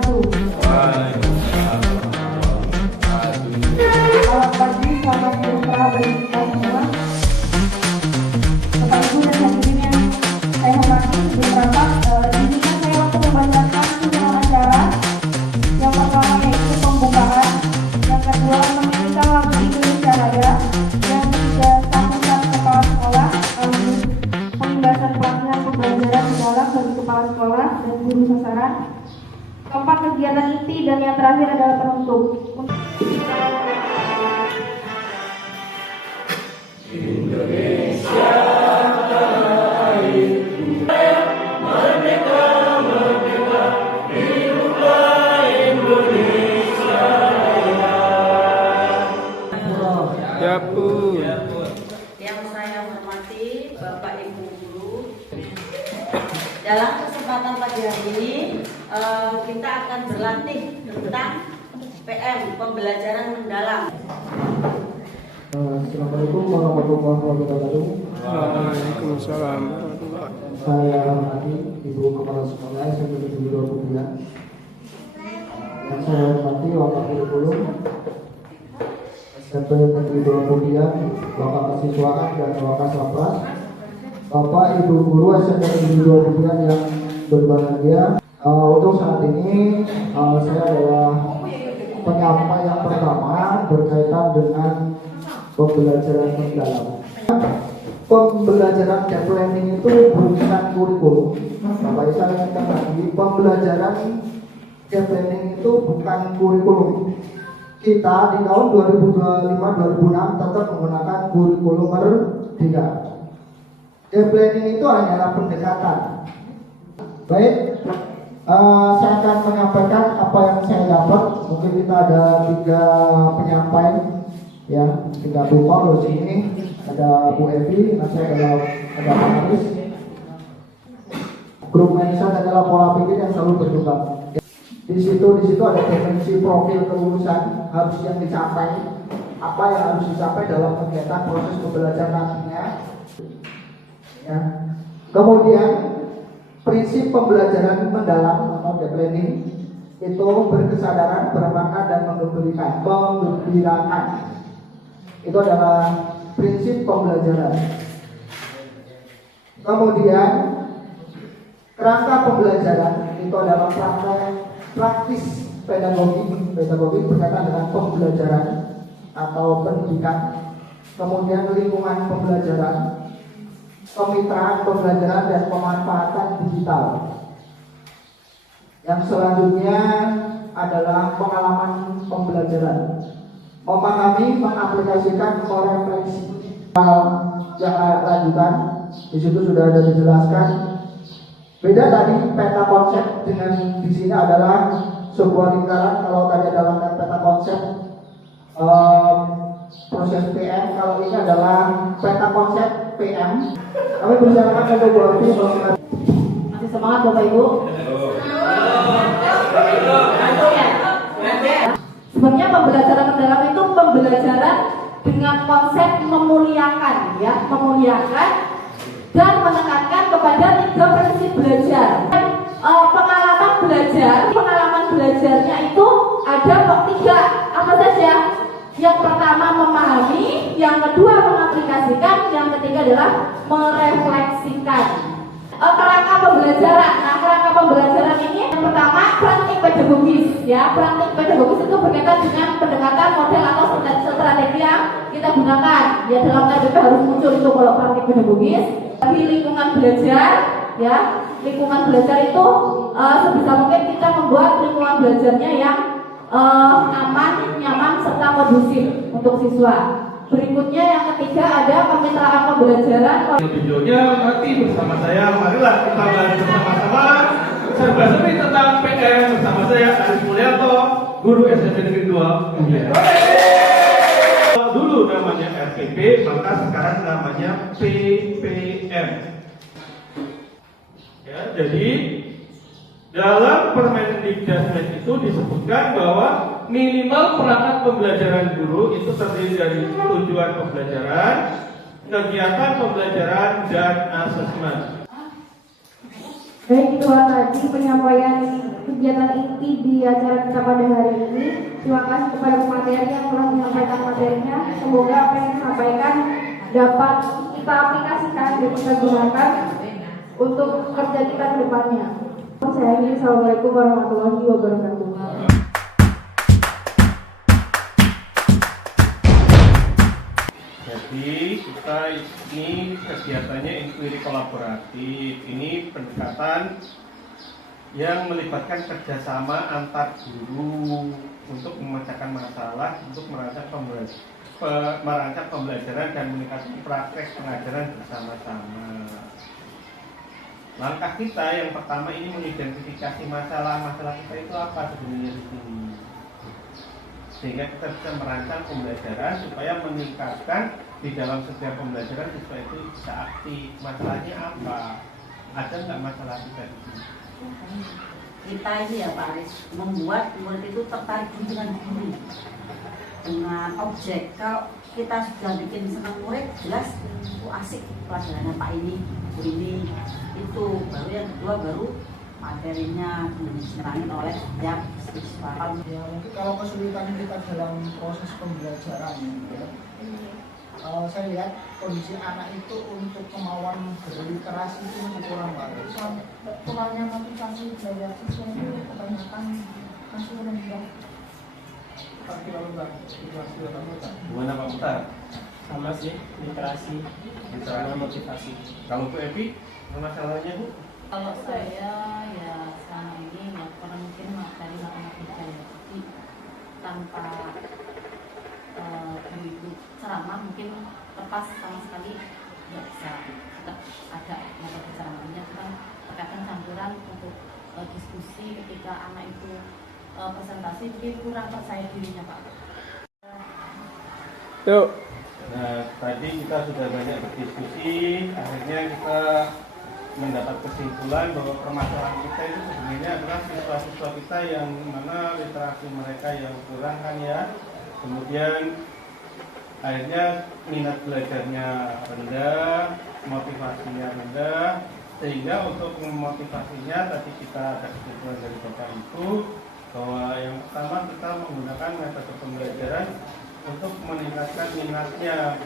wabarakatuh. Selamat pagi, selamat sejahtera bagi kita semua. Bapak Ibu dan hadirin yang saya hormati, sebelum rapat, izinkan saya untuk membacakan tuntunan acara. Yang pertama yaitu pembukaan, yang kedua menyanyikan lagu Indonesia Raya, yang ketiga sambutan kepala sekolah, pembahasan pelatihan pembelajaran mendalam bagi kepala sekolah dan guru sasaran. Keempat, kegiatan inti, dan yang terakhir adalah penutup. Indonesia merdeka, merdeka, hiduplah Indonesia Raya. Ya Bu. Yang saya hormati Bapak Ibu Guru, dalam kesempatan pagi hari ini kita akan berlatih tentang PM, pembelajaran mendalam. Assalamualaikum warahmatullahi wabarakatuh. Waalaikumsalam. Saya hormati Ibu Kepala Sekolah SMP Negeri 2 Bubian. Yang saya hormati Wakil Kurikulum SMP Negeri 2 Bubian, Wakil Kesiswaan dan Wakil Sapras, Bapak Ibu Guru SMP Negeri 2 Bubian yang berbahagia. Untuk saat ini saya adalah penyampai yang pertama berkaitan dengan pembelajaran mendalam. Pembelajaran gap planning itu bukan kurikulum. Bapak saya ingatkan lagi, pembelajaran gap planning itu bukan kurikulum. Kita di tahun 2025-2026 tetap menggunakan kurikulum merdeka. Gap planning itu hanyalah pendekatan. Baik, saya akan menyampaikan apa yang saya dapat. Mungkin kita ada 3 penyampai, ya, 3 tutor di sini. Ada Bu Evi, saya ada Pak Aris. Grup mindset adalah pola pikir yang selalu berkembang. Di situ ada definisi profil kelulusan harus yang dicapai, apa yang harus dicapai dalam kegiatan proses pembelajaran nantinya. Ya. Kemudian prinsip pembelajaran mendalam atau deep learning itu berkesadaran, bermakna dan menggembirakan. Itu adalah prinsip pembelajaran. Kemudian kerangka pembelajaran itu adalah praktis pedagogi berkaitan dengan pembelajaran atau pendidikan. Kemudian lingkungan pembelajaran, kemitraan pembelajaran dan pemanfaatan digital. Yang selanjutnya adalah pengalaman pembelajaran, memahami, mengaplikasikan, merefleksi. Yang lanjutan di situ sudah ada dijelaskan. Beda tadi peta konsep dengan di sini adalah sebuah lingkaran. Kalau tadi adalah peta konsep proses PM, kalau ini adalah peta konsep PM. Kami bersama untuk berarti Masih semangat Bapak Ibu? Sebenarnya pembelajaran mendalam itu pembelajaran dengan konsep memuliakan, ya, memuliakan dan menekankan kepada 3 prinsip belajar. Pengalaman belajarnya itu ada 3, apa saja? Yang pertama memahami, yang kedua mengaplikasikan, yang ketiga adalah merefleksikan. Kerangka pembelajaran. Nah, kerangka pembelajaran ini yang pertama praktik pedagogis, ya. Praktik pedagogis itu berkaitan dengan pendekatan, model atau strategi yang kita gunakan. Ya, dalam KBP harus muncul itu kalau praktik pedagogis. Di lingkungan belajar, ya. Lingkungan belajar itu sebisa mungkin kita membuat lingkungan belajarnya yang aman, nyaman, serta kondusif untuk siswa. Berikutnya yang ketiga ada kemitraan pembelajaran. Videonya nanti bersama saya, marilah kita belajar bersama-sama serba-serbi tentang PM bersama saya Aris Mulyanto, guru SMP Negeri 2 Bubian. Dulu namanya RPP, maka sekarang namanya PPM. Ya, jadi dalam Permendikbud itu disebutkan bahwa minimal perangkat pembelajaran guru itu terdiri dari tujuan pembelajaran, kegiatan pembelajaran, dan asesmen. Baik, itulah tadi penyampaian kegiatan inti di acara kita pada hari ini. Terima kasih kepada pemateri yang telah menyampaikan materinya. Semoga apa yang disampaikan dapat kita aplikasikan dan kita gunakan untuk kerja kita ke depannya. Saya akhiri. Assalamualaikum warahmatullahi wabarakatuh. Jadi kita ini kegiatannya inquiry kolaboratif. Ini pendekatan yang melibatkan kerjasama antar guru untuk memecahkan masalah, untuk merancang pembelajaran dan meningkatkan praktek pengajaran bersama-sama. Langkah kita yang pertama ini mengidentifikasi masalah kita itu apa sebenarnya di sini, sehingga kita bisa merancang pembelajaran supaya meningkatkan di dalam setiap pembelajaran siswa itu bisa aktif. Masalahnya apa? Ada nggak masalah kita di sini? Kita ini ya Pak Aris membuat murid itu tertarik dengan guru, dengan objek. Kalau kita sudah bikin senang murid, jelas asik pelajarannya Pak ini, Bu ini, itu. Baru yang kedua baru materinya disenangi oleh setiap siswa. Ya, mungkin kalau kesulitan kita dalam proses pembelajaran, ya, saya lihat kondisi anak itu untuk kemauan berliterasi itu masih kurang banget. Kurangnya motivasi belajar siswa itu kebanyakan masih rendah. Gimana Pak Mutar? Sama sih, literasi sama motivasi. Kalau Bu Evi, masalahnya Bu? Kalau saya ya selama ini karena mungkin materi matematika ya, jadi tanpa begitu ceramah mungkin lepas sama sekali nggak bisa. Tetap ada materi ceramahnya, kita terkadang campuran untuk diskusi ketika anak itu presentasi, jadi kurang percaya dirinya Pak. Yuk. Nah, tadi kita sudah banyak berdiskusi, akhirnya kita mendapat kesimpulan bahwa permasalahan kita itu sebenarnya adalah siswa-siswa kita yang mana literasi mereka yang kurang kan ya. Kemudian akhirnya minat belajarnya rendah, motivasinya rendah, sehingga untuk memotivasinya tadi kita ada kesimpulan dari Bapak Ibu bahwa yang pertama kita menggunakan metode pembelajaran untuk meningkatkan minatnya.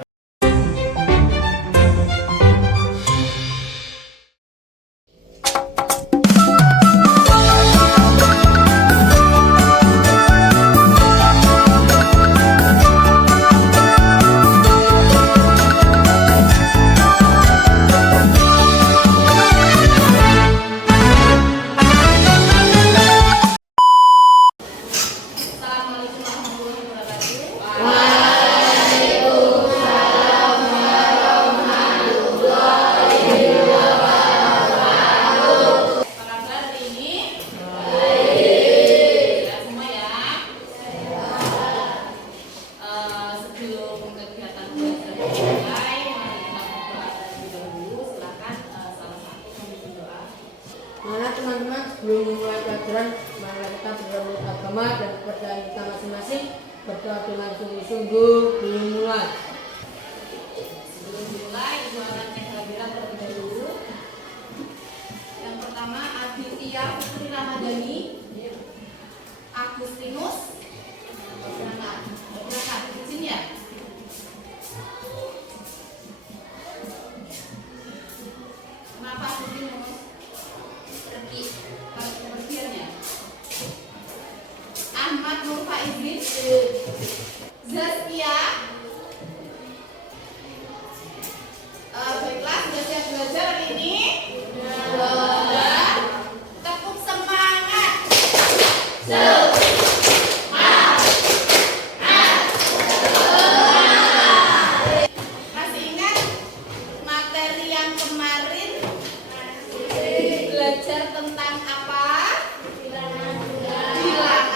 Mana teman-teman sebelum memulai pelajaran, mari kita berdoa agama dan kepercayaan kita masing-masing, berdoa dengan sungguh-sungguh dimulai. Sebelum dimulai, Ibu akan cek kehadiran terlebih dahulu. Yang pertama, Aditya Putri Ramadhani, Agustinus. Silakan, izin ya. Kenapa Agustinus? Pergiannya. Ahmad Nur Faizin, Zaskia. Baiklah, sudah siap belajar hari ini? Sudah. Tepuk semangat. Masih ingat materi yang kemarin? Belajar tentang apa? Bilangan bulat.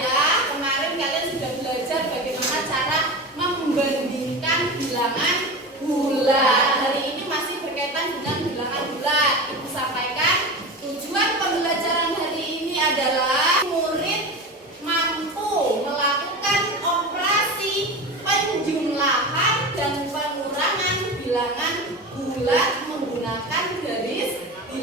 Ya, kemarin kalian sudah belajar bagaimana cara membandingkan bilangan bulat. Hari ini masih berkaitan dengan bilangan bulat. Ibu sampaikan tujuan pembelajaran hari ini adalah murid mampu melakukan operasi penjumlahan dan pengurangan bilangan bulat menggunakan garis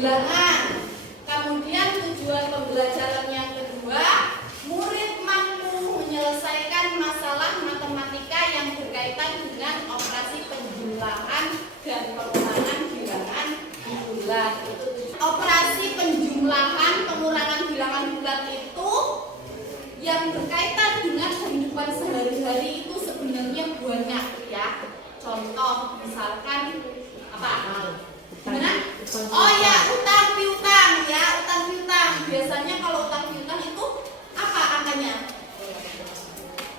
bilangan. Kemudian tujuan pembelajaran yang kedua, murid mampu menyelesaikan masalah matematika yang berkaitan dengan operasi penjumlahan dan pengurangan bilangan bulat. Operasi penjumlahan pengurangan bilangan bulat itu yang berkaitan dengan kehidupan sehari-hari itu sebenarnya banyak ya. Contoh misalkan apa? Gimana? Oh ya, utang piutang ya, utang piutang. Biasanya kalau utang piutang itu apa angkanya?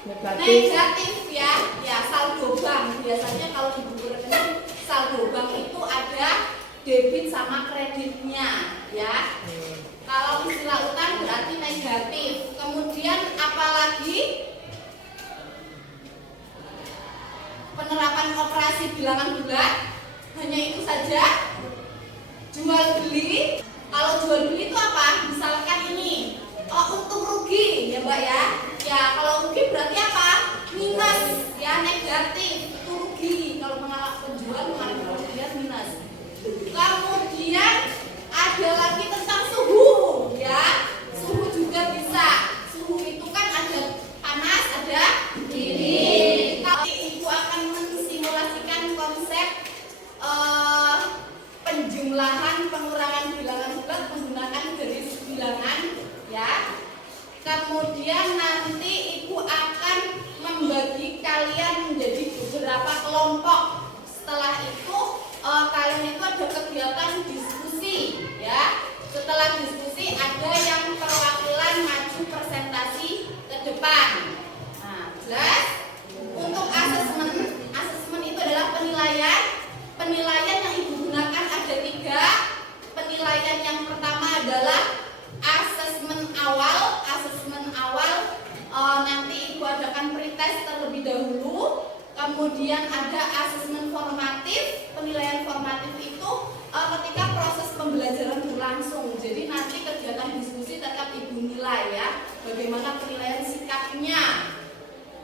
Negatif ya, ya saldo bank. Biasanya kalau di buku rekening saldo bank itu ada debit sama kreditnya ya. Kalau istilah utang berarti negatif. Kemudian apalagi penerapan operasi bilangan bulat, hanya itu saja. Jual beli, kalau jual beli itu apa? Misalkan ini, untung rugi ya Mbak ya. Ya kalau rugi berarti apa? Minus ya, negatif itu rugi. Kalau penjual mengalami kerugian minus. Kemudian ada lagi tentang suhu ya. Suhu juga bisa. Suhu itu kan ada panas, ada dingin. Kalau ibu akan mensimulasikan konsep penjumlahan pengurangan bilangan bulat menggunakan garis bilangan ya. Kemudian nanti ibu akan membagi kalian menjadi beberapa kelompok. Setelah itu kalian itu ada kegiatan diskusi ya. Setelah diskusi ada yang perwakilan maju presentasi ke depan. Nah, jelas. Untuk asesmen itu adalah penilaian. Penilaian yang ibu gunakan ada 3. Penilaian yang pertama adalah asesmen awal. Asesmen awal nanti ibu adakan pretest terlebih dahulu. Kemudian ada asesmen formatif. Penilaian formatif itu ketika proses pembelajaran berlangsung. Jadi nanti kegiatan diskusi tetap ibu nilai ya. Bagaimana penilaian sikapnya,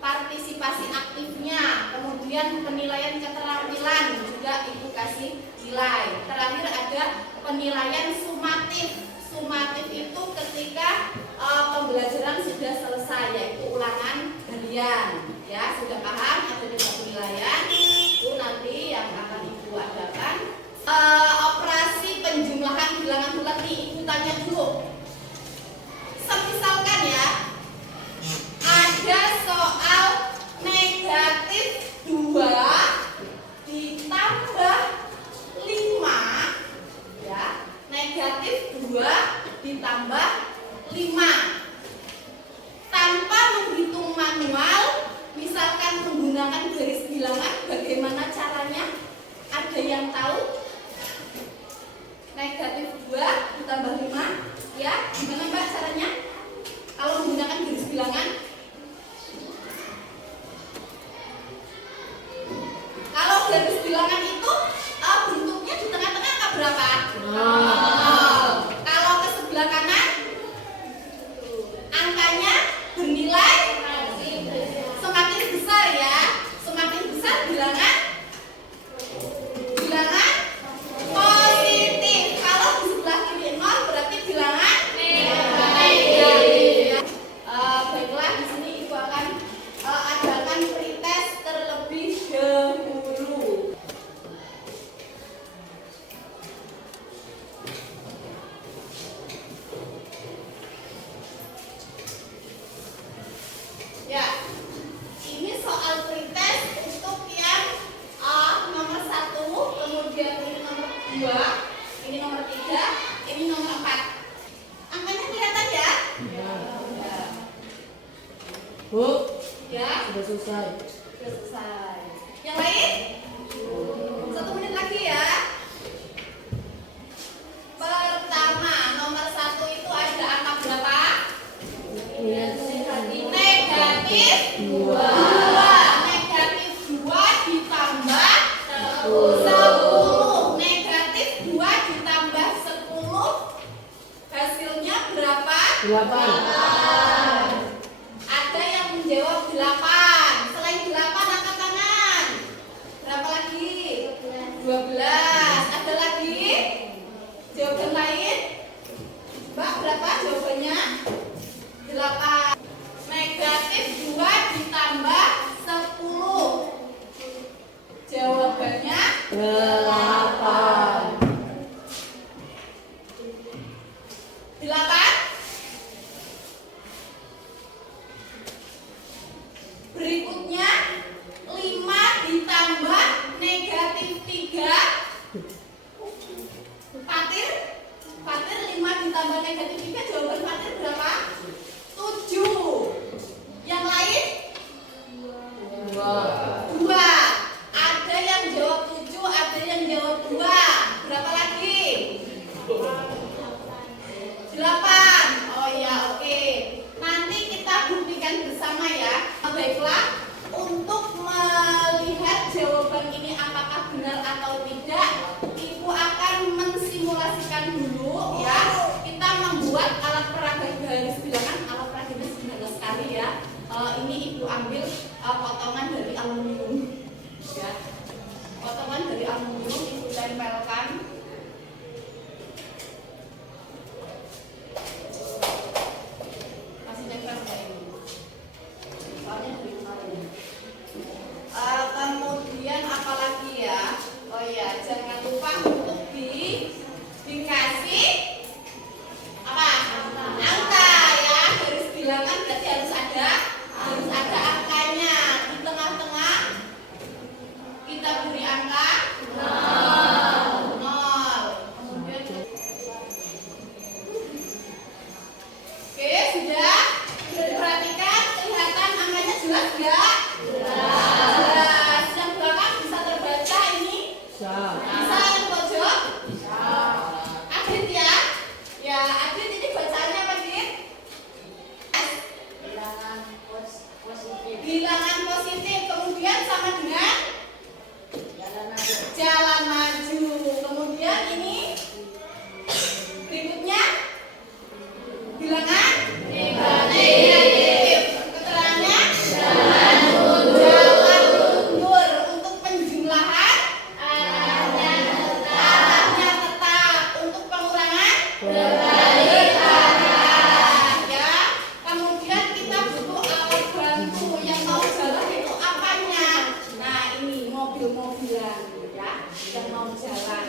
partisipasi aktifnya, kemudian penilaian keterampilan juga ibu kasih nilai. Terakhir ada penilaian sumatif. Sumatif itu ketika pembelajaran sudah selesai, yaitu ulangan harian. Ya, sudah paham atau tidak penilaian? Itu nanti yang akan ibu adakan. Operasi penjumlahan bilangan bulat nih, ibu tanya dulu. Misalkan ya, ada soal negatif 2 ditambah 5 ya, negatif 2 ditambah 5 tanpa menghitung manual, misalkan menggunakan garis bilangan. Bagaimana caranya? Ada yang tahu? Negatif 2 ditambah 5 ya, gimana Mbak caranya kalau menggunakan garis bilangan? Kalau garis bilangan itu bentuknya di tengah-tengah angka berapa? 0. Kalau ke sebelah kanan angkanya bernilai semakin besar ya. Semakin besar bilangan positif. Kalau di sebelah kiri 0 berarti bilangan negatif. Baiklah, di sini ibu akan adakan pretest terlebih dahulu. Ya, ini soal pretest untuk yang nomor 1, kemudian ini nomor 2, ini nomor 3, ini nomor 4. Angkanya kelihatan ya? Ya. Bu, Ya, sudah selesai. sudah selesai. Yang lain? 1 menit lagi ya. Pertama, nomor 1 itu ada angka berapa? Negatif 2. Negatif 2 ditambah 10. Negatif 2 ditambah 10 hasilnya berapa? 8. Ada yang menjawab 8. Selain 8 angkat tangan. Berapa lagi? 12. Ada lagi? Jawab yang lain? Mbak, berapa jawabannya? 8. Negatif 2 ditambah 10. Jawabannya 8. 8. Berikutnya 5 ditambah negatif 3. Fatir 5 ditambah negatif 3, jawaban Fatir berapa? 7. Yang lain? 2. Ada yang jawab 7, ada yang jawab 2. Berapa lagi? 8. Oh ya, oke. Nanti kita buktikan bersama ya. Baiklah, untuk melihat jawaban ini apakah benar atau tidak, Ibu akan mensimulasikan dulu ya. Kita membuat alat peraga garis bilangan. Alat peraganya sederhana sekali ya. Ini Ibu ambil potongan dari aluminium ya. Potongan dari aluminium Ibu tempelkan. Masih tempel kayak ini. Soalnya dari kemarin. Kemudian apalagi ya? Oh ya, jangan lupa untuk dikasih apa? Angka ya. Garis bilangan berarti harus ada angkanya. Di tengah-tengah kita beri angka 0. Kemudian oke, sudah diperhatikan, kelihatan angkanya jelas nggak? Jelas. Yang belakang bisa terbaca ini? Bisa. Yang pojok? Adit ya? Ya, Adit ini bacaannya apa, Adit? Bilangan positif. Kemudian sama dengan jalan maju. Kemudian ini berikutnya bilangan negatif. Keterangannya jalan mundur. Untuk penjumlahan arahnya tetap. Untuk pengurangan berbalik arah ya. Kemudian kita butuh alat bantu yang mau jalan itu apanya? Nah, ini mobil-mobilan ya, yang mau jalan.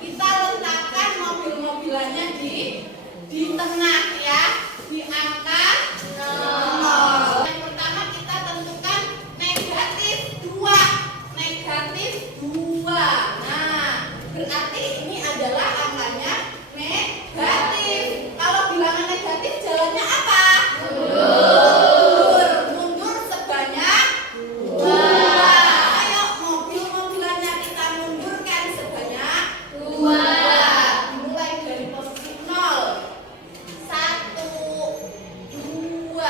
Kita letakkan mobil-mobilannya di tengah ya, di angka 0. Yang pertama kita tentukan negatif 2. Negatif 2. Nah, berarti ini adalah angkanya negatif. Kalau bilangan negatif jalannya apa? Mundur sebanyak 2. Ayo mobil-mobilannya kita mundurkan sebanyak 2. Dimulai dari posisi 0. 1, 2.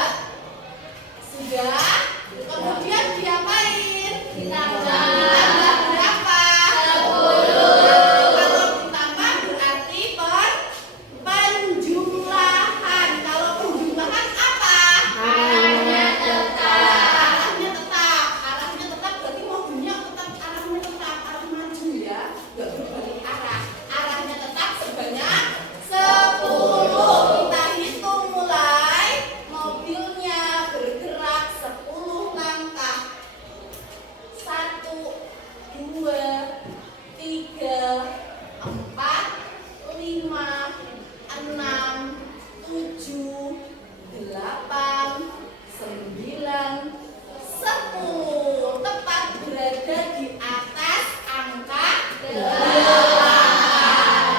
Sudah. Kemudian diapain? Ditambah berapa? 10. Kalau ditambah berarti penjumlahan. Kalau penjumlahan apa? Arahnya tetap. Arahnya tetap berarti mobilnya tetap arahnya tetap, arah maju ya. Enggak berbalik arah. Arahnya tetap sebanyak 10. Kita hitung mulai mobilnya bergerak 10 langkah. 1, 2, 3, 4, 5, 6, 7, 8, 9, 10. Tepat berada di atas angka 8.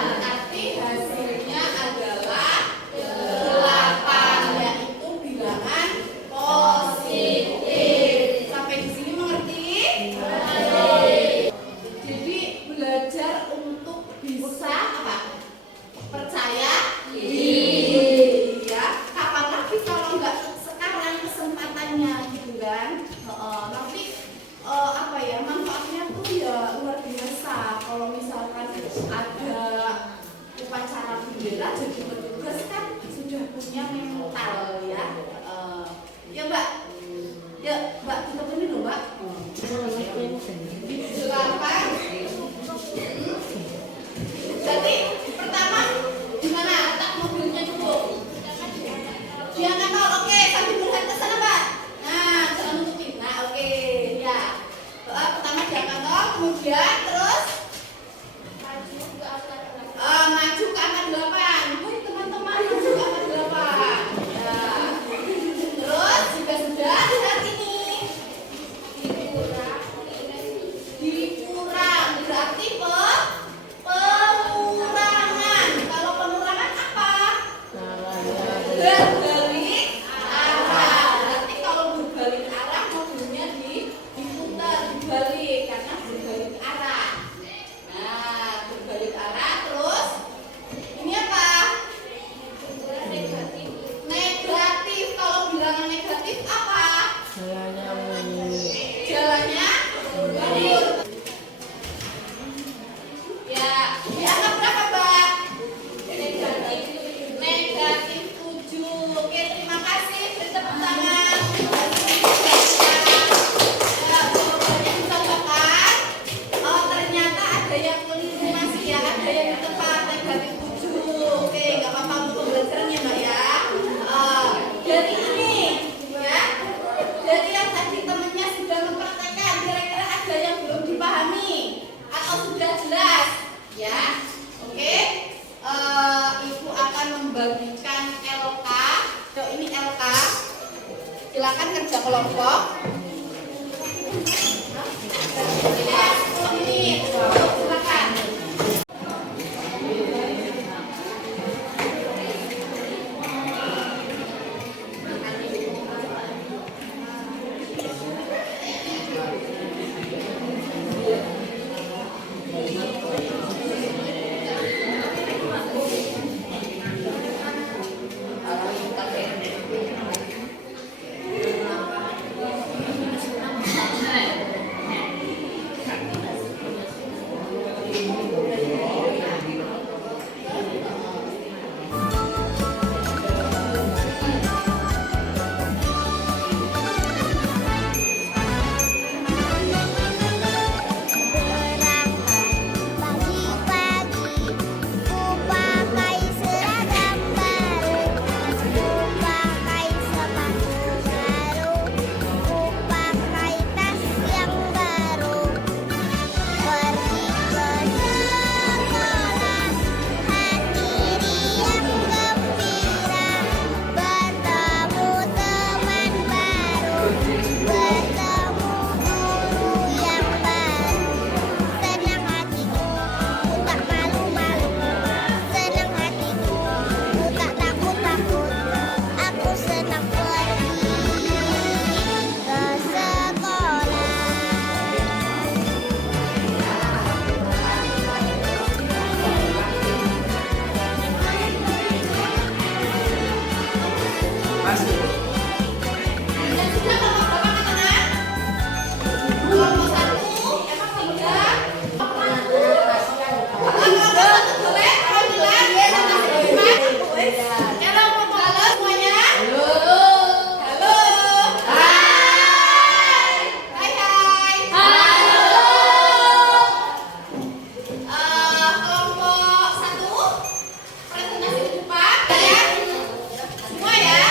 Berarti hasilnya adalah 8, yaitu bilangan positif. Sampai di sini mengerti? Jadi belajar untuk bisa apa? Percaya diri ya. Kapan lagi kalau nggak sekarang kesempatannya gitu kan? Nanti apa ya, manfaatnya tuh ya luar biasa. Kalau misalkan ada upacara bendera jadi petugas kan sudah punya mental ya. Ya Mbak, ya Mbak kita ini loh Mbak. Silakan. Jadi pertama kemudian terus maju ke angka 8. Woi teman-teman, maju ke angka 8. Ya. Terus jika sudah, lihat ini dikurang berarti pengurangan. Kalau pengurangan apa? Berbalik arah. Berarti kalau berbalik arah mobilnya diputar, dibalik karena berbalik arah. Nah, berbalik arah terus ini apa? Negatif. Kalau bilangan negatif apa? Jalannya mundur. Ya, dianggap berapa, Mbak? Negatif 7. Oke, terima kasih. Beri tepuk tangan. Ya, jawabannya dicobakan. Oh, ternyata ada yang keliru masih ya, ada yang tepat negatif 7. Oke, nggak apa-apa untuk pembelajarannya, Mbak ya. Dari ini, ya, dari yang tadi temennya sudah mempraktekkan, kira-kira ada yang belum dipahami atau sudah jelas, ya? Oke, Ibu akan membagikan LK. So, ini LK. Silakan kerja kelompok. Ya, 10 menit. Silakan. Semua ya?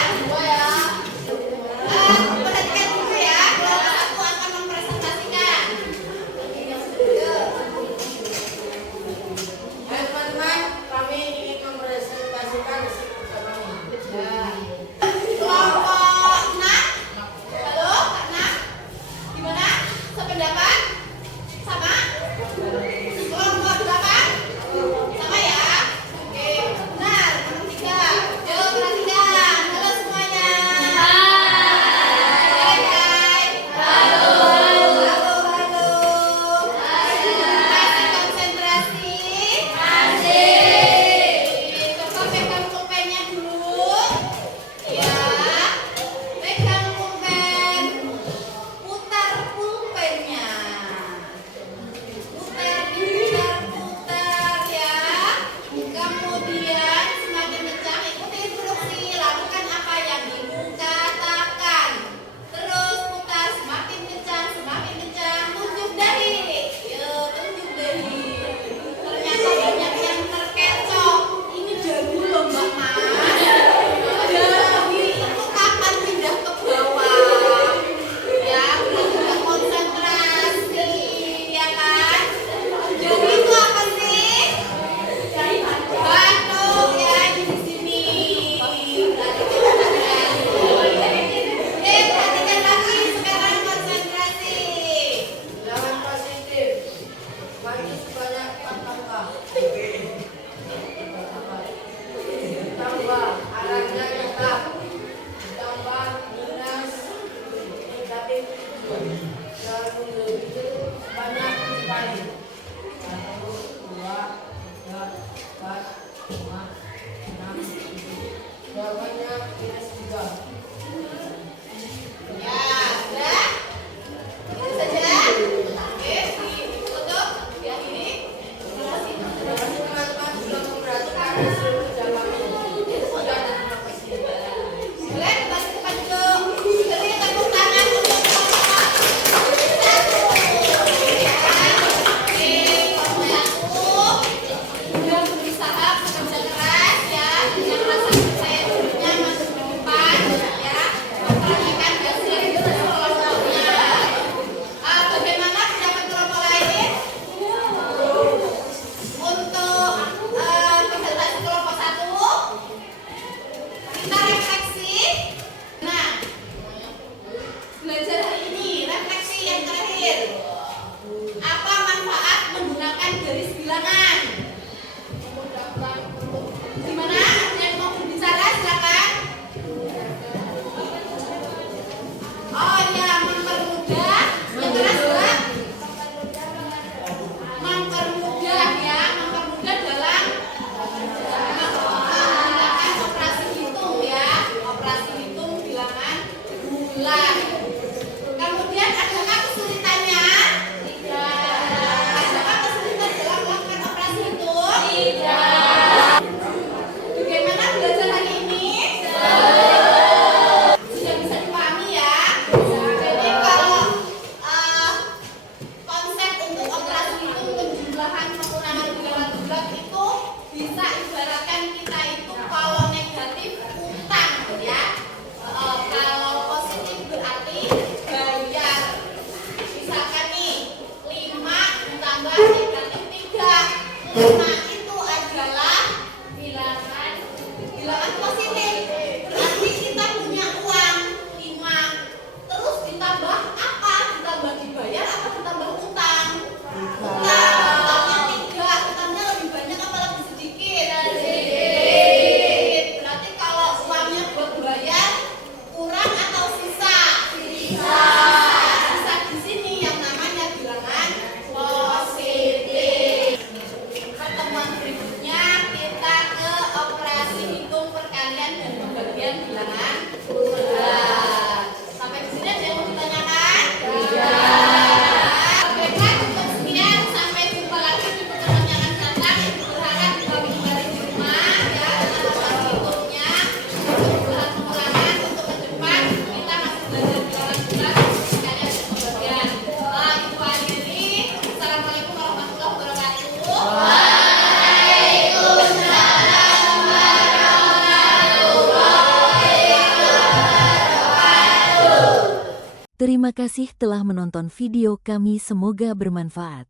pembagian bilangan bulat. Sampai di sini ada yang mau ditanyakan? Baiklah, cukup sekian. Sampai jumpa lagi di pertemuan yang akan datang. Berharap bisa kembali di rumah ya dengan apa berikutnya untuk pengulangan untuk ke depan kita masih belajar bilangan bulat sekali ada pembagian. Ibu akhiri. Assalamualaikum warahmatullahi wabarakatuh. Terima kasih telah menonton video kami, semoga bermanfaat.